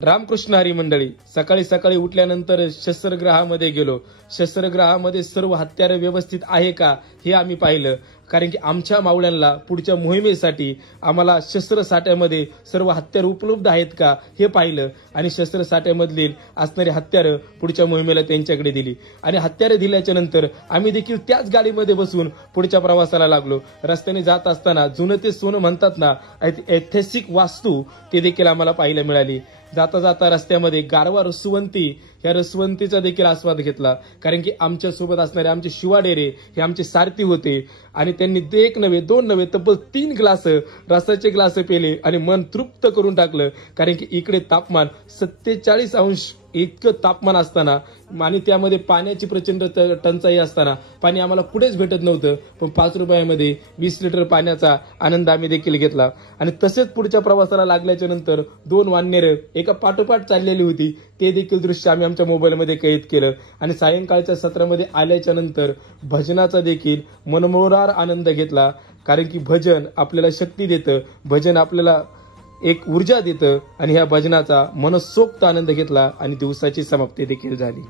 रामकृष्ण हरी मंडळी, सकाळी सकाळी उठल्यानंतर शस्त्रग्रहामध्ये गेलो. शस्त्रग्रहामध्ये सर्व हत्यारे व्यवस्थित आहे का हे आम्ही पाहिलं. कारण की आमच्या मावळ्यांना पुढच्या मोहिमेसाठी आम्हाला शस्त्रसाठ्यामध्ये सर्व हत्यारे उपलब्ध आहेत का हे पाहिलं आणि शस्त्रसाठ्यामधली असणारी हत्यारं पुढच्या मोहिमेला त्यांच्याकडे दिली. आणि हत्यारे दिल्याच्या नंतर आम्ही देखील त्याच गाडीमध्ये बसून पुढच्या प्रवासाला लागलो. रस्त्याने जात असताना जुनं ते सोनं म्हणतात ना, ऐतिहासिक वास्तू ते देखील आम्हाला पाहायला मिळाली. जाता जाता रस्त्यामध्ये गारवा रसवंती, या रसवंतीचा देखील आस्वाद घेतला. कारण की आमच्या सोबत असणारे आमचे शिवाडेरे हे आमचे सारथी होते आणि त्यांनी एक नव्हे दोन नव्हे तब्बल 3 ग्लास रसाचे ग्लास पेले आणि मन तृप्त करून टाकलं. कारण की इकडे तापमान 47 अंश इतकं तापमान असताना आणि त्यामध्ये पाण्याची प्रचंड टंचाई असताना पाणी आम्हाला कुठेच भेटत नव्हतं. पण 5 रुपयामध्ये 20 लिटर पाण्याचा आनंद आम्ही देखील घेतला. आणि तसेच पुढच्या प्रवासाला लागल्याच्या नंतर 2 वाननेर एका पाठोपाठ चाललेली होती. ते देखील दृश्य आम्ही आमच्या मोबाईलमध्ये कैद केलं. आणि सायंकाळच्या सत्रामध्ये आल्याच्या नंतर भजनाचा देखील मनमोहरार आनंद घेतला. कारण की भजन आपल्याला शक्ती देतं, भजन आपल्याला एक ऊर्जा देतं आणि ह्या भजनाचा मनसोक्त आनंद घेतला आणि दिवसाची समाप्ती देखील झाली.